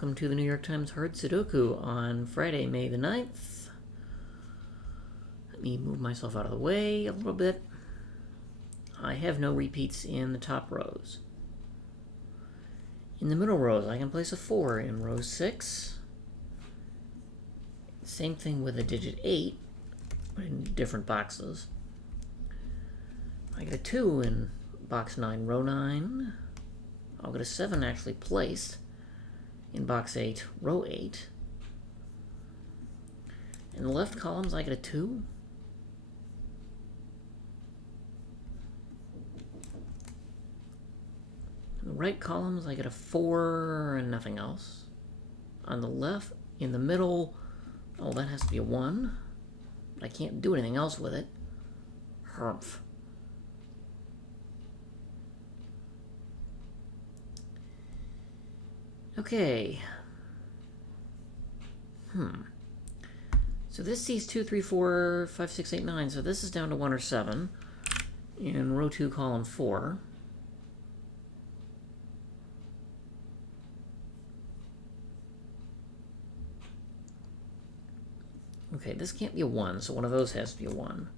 welcome to the New York Times Hard Sudoku on Friday, May the 9th. Let me move myself out of the way a little bit. I have no repeats in the top rows. In the middle rows, I can place a 4 in row 6. Same thing with a digit 8, but in different boxes. I get a 2 in box 9, row 9. I'll get a 7 actually placed in box 8, row 8. In the left columns, I get a 2. In the right columns, I get a 4 and nothing else. On the left, in the middle, oh, that has to be a 1. But I can't do anything else with it. Humph. Okay. So this sees 2, 3, 4, 5, 6, 8, 9. So this is down to 1 or 7 in row 2, column 4. Okay, this can't be a 1, so one of those has to be a 1.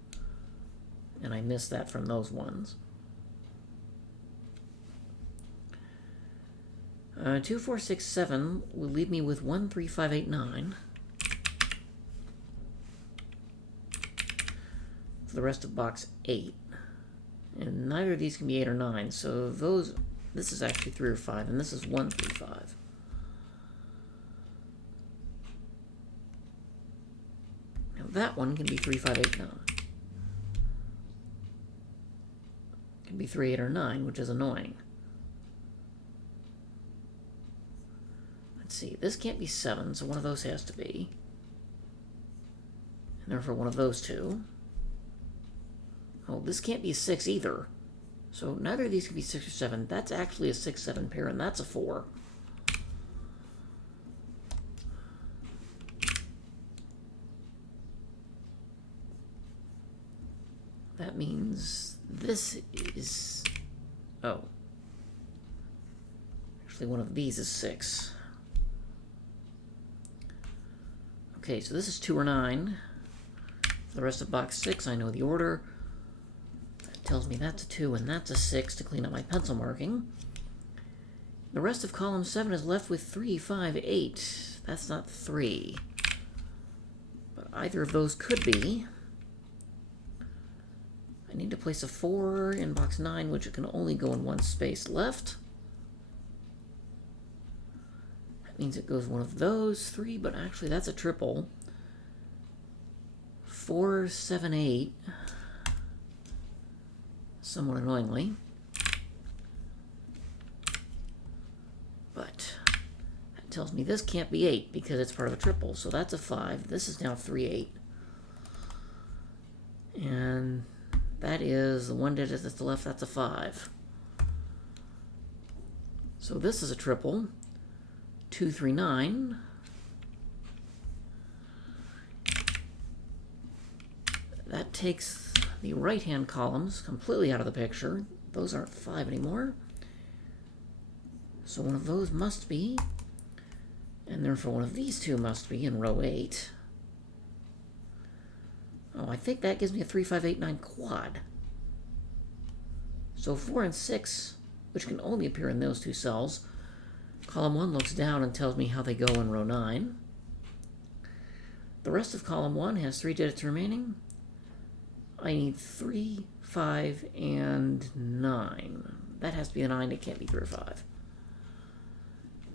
And I missed that from those ones. 2, 4, 6, 7 will leave me with 1, 3, 5, 8, 9. For the rest of box 8. And neither of these can be 8 or 9, so those... This is actually 3 or 5, and this is 1, 3, 5. Now that one can be 3, 5, 8, 9. It can be 3, 8, or 9, which is annoying. Let's see, this can't be 7, so one of those has to be. And therefore one of those two. Oh, this can't be a 6 either. So neither of these can be 6 or 7. That's actually a 6, 7 pair, and that's a 4. That means this is... Oh. Actually, one of these is 6. Okay, so this is 2 or 9. For the rest of box 6, I know the order. That tells me that's a 2 and that's a 6 to clean up my pencil marking. The rest of column 7 is left with 3, 5, 8. That's not 3. But either of those could be. I need to place a 4 in box 9, which can only go in one space left. That means it goes one of those 3, but actually that's a triple. 4, 7, 8. Somewhat annoyingly. But that tells me this can't be 8 because it's part of a triple. So that's a 5. This is now 3, 8. And that is the one digit that's left, that's a 5. So this is a triple. 2, 3, 9. That takes the right-hand columns completely out of the picture. Those aren't 5 anymore. So one of those must be, and therefore one of these two must be in row 8. Oh, I think that gives me a 3, 5, 8, 9 quad. So 4 and 6, which can only appear in those two cells. Column 1 looks down and tells me how they go in row 9. The rest of column 1 has 3 digits remaining. I need 3, 5, and 9. That has to be a 9. It can't be 3 or 5.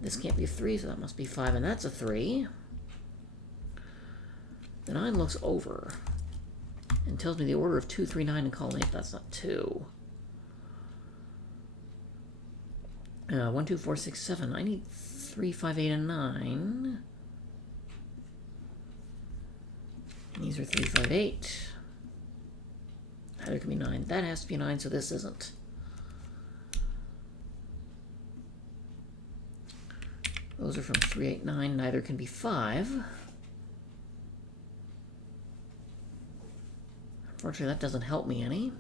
This can't be a 3, so that must be 5, and that's a 3. The 9 looks over and tells me the order of 2, 3, 9 in column 8. That's not 2. 1, 2, 4, 6, 7. I need 3, 5, 8, and 9. And these are 3, 5, 8. Neither can be 9. That has to be a 9, so this isn't. Those are from 3, 8, 9. Neither can be 5. Unfortunately, that doesn't help me any.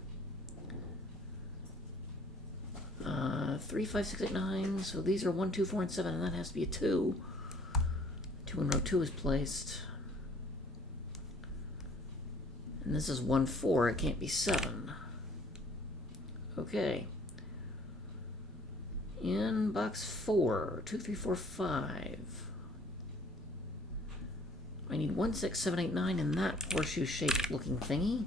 3, 5, 6, 8, 9. So these are 1, 2, 4, and 7, and that has to be a 2. 2 in row 2 is placed. And this is 1, 4. It can't be 7. Okay. In box 4, 2, 3, 4, 5. I need 1, 6, 7, 8, 9 in that horseshoe-shaped looking thingy.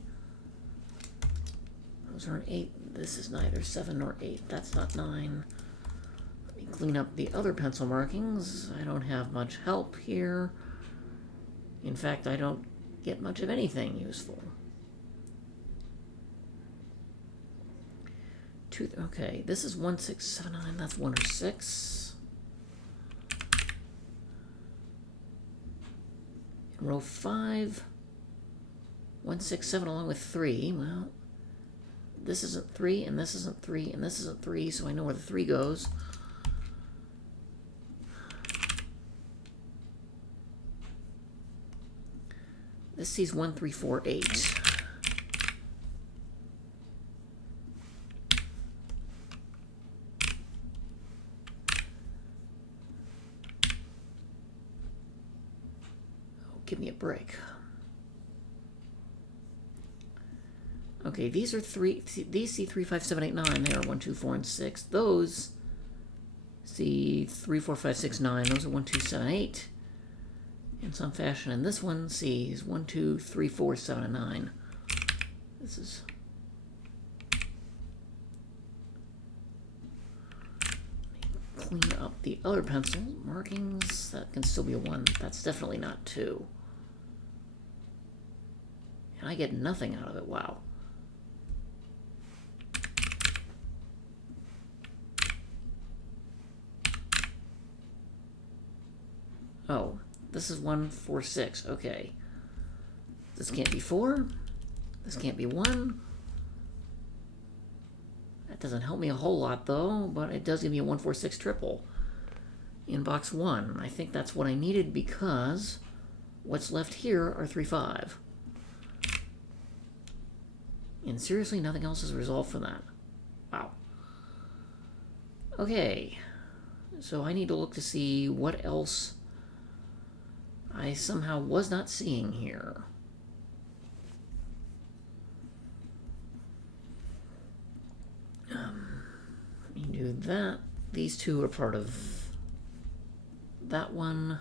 Those are an 8. This is neither 7 nor 8. That's not 9. Let me clean up the other pencil markings. I don't have much help here. In fact, I don't get much of anything useful. Okay, this is 1, 6, 7, 9. That's 1 or 6. In row 5, 1, 6, 7 along with 3. Well, this isn't 3, and this isn't 3, and this isn't 3, so I know where the 3 goes. This sees 1, 3, 4, 8. Give me a break. Okay, these are 3. These see 3, 5, 7, 8, 9. They are 1, 2, 4, and 6. Those see 3, 4, 5, 6, 9. Those are 1, 2, 7, 8. In some fashion. And this one sees 1, 2, 3, 4, 7, and 9. This is... Clean up the other pencil markings. That can still be a 1. That's definitely not 2. And I get nothing out of it. Wow. Oh, this is 1, 4, 6. Okay. This can't be 4. This can't be 1. That doesn't help me a whole lot, though, but it does give me a 1, 4, 6 triple in box 1. I think that's what I needed because what's left here are 3, 5. And seriously, nothing else is resolved for that. Wow. Okay. So I need to look to see what else I somehow was not seeing here. Let me do that. These two are part of that one.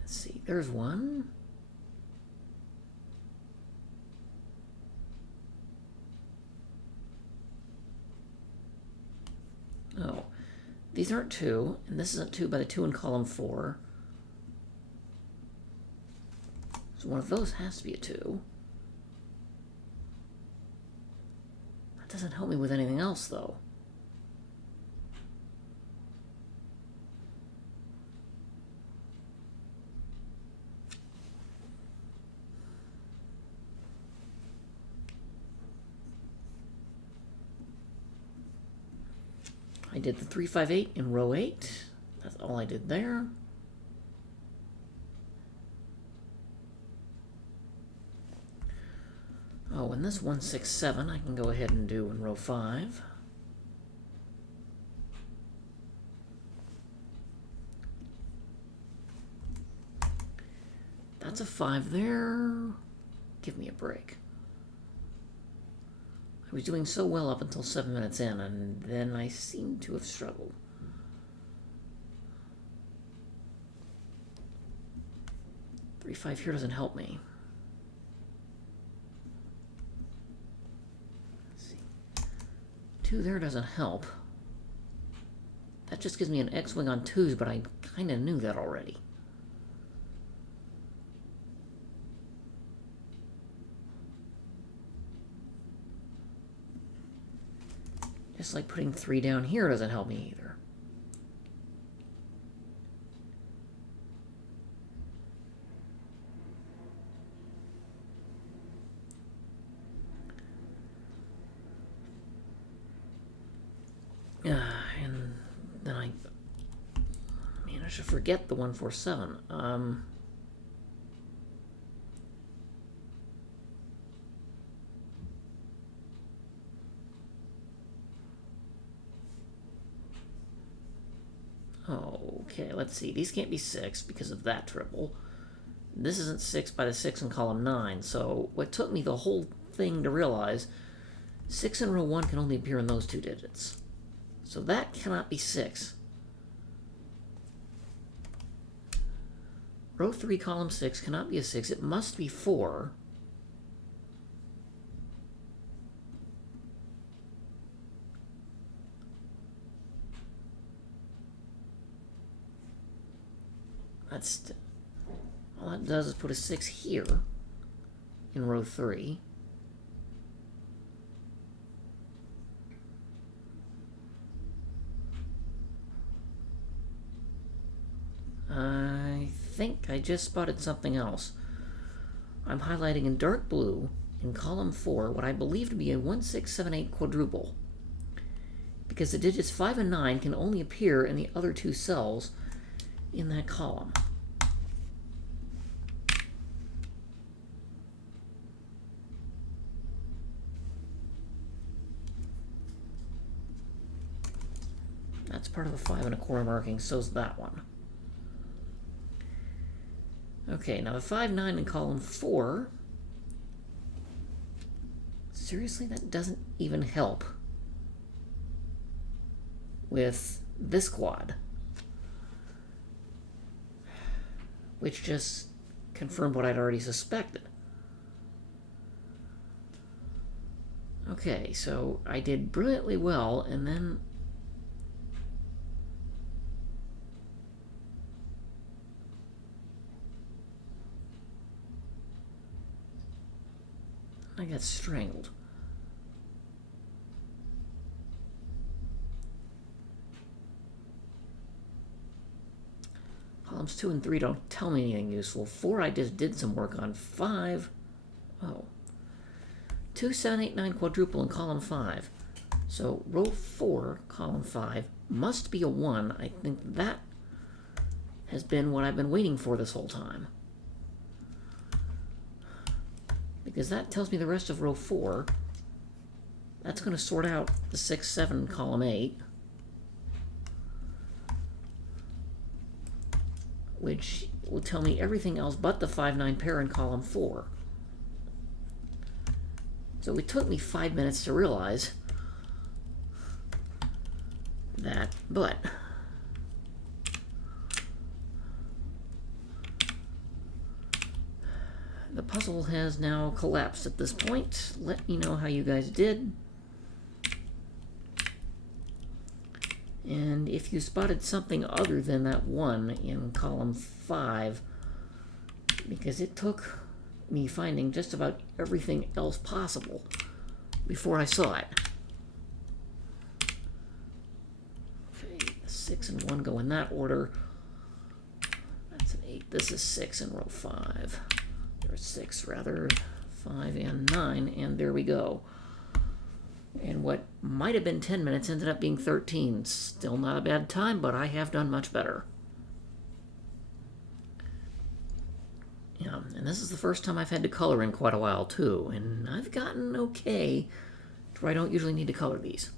Let's see, there's one. Oh, these aren't 2, and this isn't 2 by the 2 in column 4. So one of those has to be a 2. That doesn't help me with anything else, though. I did the 3, 5, 8 in row 8. That's all I did there. Oh, and this 1, 6, 7 I can go ahead and do in row 5. That's a 5 there. Give me a break. I was doing so well up until 7 minutes in, and then I seem to have struggled. Three, 5 here doesn't help me. Let's see. 2 there doesn't help. That just gives me an X-wing on 2s, but I kind of knew that already. Just like putting 3 down here doesn't help me either. And then I managed to forget the 147. Okay, let's see. These can't be 6 because of that triple. This isn't 6 by the 6 in column 9, so what took me the whole thing to realize, 6 in row 1 can only appear in those 2 digits. So that cannot be 6. Row 3, column 6 cannot be a 6. It must be 4. All that does is put a 6 here in row 3. I think I just spotted something else. I'm highlighting in dark blue in column 4 what I believe to be a 1678 quadruple, because the digits 5 and 9 can only appear in the other 2 cells in that column. That's part of the 5 1/4 marking, so's that one. Okay, now the 5, 9 in column 4. Seriously, that doesn't even help with this quad, which just confirmed what I'd already suspected. Okay, so I did brilliantly well, and then I got strangled. Columns 2 and 3 don't tell me anything useful. 4 I just did some work on. 5, oh. 2, 7, 8, 9 quadruple in column 5. So row 4, column 5, must be a 1. I think that has been what I've been waiting for this whole time, because that tells me the rest of row 4. That's going to sort out the 6, 7, column 8, which will tell me everything else but the 5, 9 pair in column 4. So it took me 5 minutes to realize that, but the puzzle has now collapsed at this point. Let me know how you guys did. And if you spotted something other than that 1 in column 5, because it took me finding just about everything else possible before I saw it. Okay, 6 and 1 go in that order. That's an 8. This is 6 in row 5. Or 6, rather. 5 and 9, and there we go. And what might have been 10 minutes ended up being 13. Still not a bad time, but I have done much better. Yeah, and this is the first time I've had to color in quite a while, too. And I've gotten okay to where I don't usually need to color these.